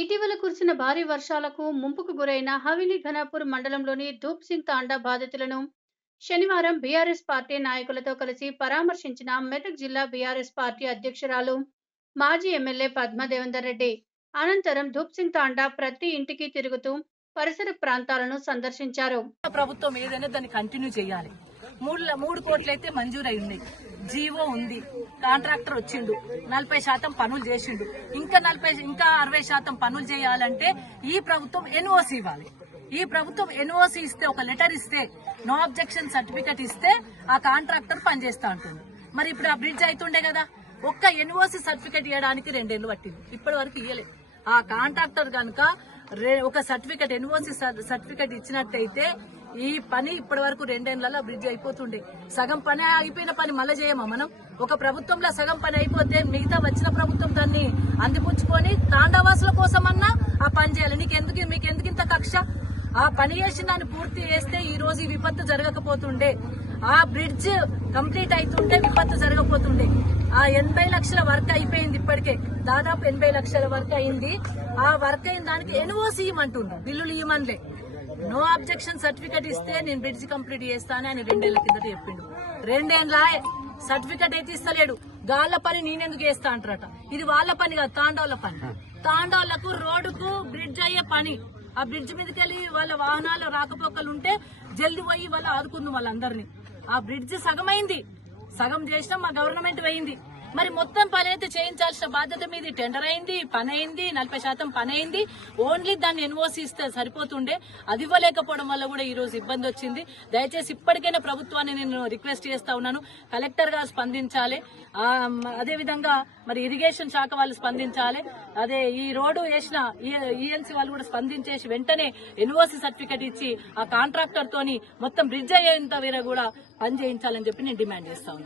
ఇటీవల కురిసిన భారీ వర్షాలకు ముంపుకు గురైన హవేలీ ఘనాపూర్ మండలంలోని ధూప్ సింగ్ తాండా బాధితులను శనివారం బీఆర్ఎస్ పార్టీ నాయకులతో కలిసి పరామర్శించిన మెదక్ జిల్లా బీఆర్ఎస్ పార్టీ అధ్యక్షురాలు మాజీ ఎమ్మెల్యే పద్మా దేవేందర్ రెడ్డి. అనంతరం ధూప్ సింగ్ తాండా ప్రతి ఇంటికి తిరుగుతూ పరిసర ప్రాంతాలను సందర్శించారు. ప్రభుత్వం ఏదైనా దాన్ని కంటిన్యూ చేయాలి. 3 కోట్లు అయితే మంజూరు అయింది, జీవో ఉంది, కాంట్రాక్టర్ వచ్చిండు, 40% పనులు చేసిండు. ఇంకా 60% పనులు చేయాలంటే ఈ ప్రభుత్వం ఎన్ఓసి ఇవ్వాలి. ఈ ప్రభుత్వం ఎన్ఓసి ఇస్తే, ఒక లెటర్ ఇస్తే, నో అబ్జెక్షన్ సర్టిఫికెట్ ఇస్తే ఆ కాంట్రాక్టర్ పనిచేస్తా ఉంటుంది. మరి ఇప్పుడు ఆ బ్రిడ్జ్ అవుతుండే కదా, ఒక్క ఎన్ఓసి సర్టిఫికెట్ ఇవ్వడానికి 2 ఏళ్లు పట్టింది, ఇప్పటి వరకు ఇవ్వలేదు. ఆ కాంట్రాక్టర్ కనుక ఒక సర్టిఫికెట్, ఎన్ఓసి సర్టిఫికెట్ ఇచ్చినట్టయితే ఈ పని ఇప్పటి వరకు 2 ఏళ్లలో బ్రిడ్జ్ అయిపోతుండే. సగం పని అయిపోయిన పని మళ్ళీ చేయమా మనం? ఒక ప్రభుత్వంలో సగం పని అయిపోతే మిగతా వచ్చిన ప్రభుత్వం దాన్ని అందిపుచ్చుకొని తాండావాసుల కోసమన్నా ఆ పని చేయాలి. మీకెందుకు ఇంత కక్ష? ఆ పని చేసిన దాన్ని పూర్తి చేస్తే ఈ రోజు ఈ విపత్తు జరగకపోతుండే. ఆ బ్రిడ్జ్ కంప్లీట్ అవుతుంటే విపత్తు జరగకపోతుండే. ఆ 80 లక్షల వర్క్ అయిపోయింది, ఇప్పటికే దాదాపు 80 లక్షల వర్క్ అయింది. ఆ వర్క్ అయిన దానికి ఎన్ఓసి ఇవ్వమంటుండ్రు, బిల్లులు ఇవ్వమనిలే. నో అబ్జెక్షన్ సర్టిఫికెట్ ఇస్తే నేను బ్రిడ్జ్ కంప్లీట్ చేస్తానని ఆయన 2 ఏళ్ల కిందట చెప్పిండు. 2 ఏళ్ల సర్టిఫికెట్ అయితే ఇస్తలేడు. గాళ్ల పని నేనెందుకు చేస్తా అంటారట. ఇది వాళ్ళ పని కాదు, తాండోళ్ల పని. తాండోళ్లకు రోడ్డుకు బ్రిడ్జ్ అయ్యే పని. ఆ బ్రిడ్జ్ మీదకి వెళ్ళి వాళ్ళ వాహనాలు రాకపోకలు ఉంటే జల్ది పోయి వాళ్ళు ఆదుకుంది వాళ్ళందరినీ. ఆ బ్రిడ్జ్ సగమైంది, సగం చేసినా మా గవర్నమెంట్ పోయింది. మరి మొత్తం పని అయితే చేయించాల్సిన బాధ్యత మీది. టెండర్ అయింది, పని అయింది, 40% పని అయింది. ఓన్లీ దాన్ని ఎన్ఓసి ఇస్తే సరిపోతుండే. అది ఇవ్వలేకపోవడం వల్ల కూడా ఈ రోజు ఇబ్బంది వచ్చింది. దయచేసి ఇప్పటికైనా ప్రభుత్వాన్ని నేను రిక్వెస్ట్ చేస్తా ఉన్నాను, కలెక్టర్ గారు స్పందించాలి. అదేవిధంగా మరి ఇరిగేషన్ శాఖ వాళ్ళు స్పందించాలి. అదే ఈ రోడ్డు వేసిన ఈఎన్సీ వాళ్ళు కూడా స్పందించేసి వెంటనే ఎన్ఓసి సర్టిఫికెట్ ఇచ్చి ఆ కాంట్రాక్టర్ తోని మొత్తం బ్రిడ్జ్ అయ్యేంత వేరే కూడా పని చేయించాలని చెప్పి నేను డిమాండ్ చేస్తా ఉన్నాను.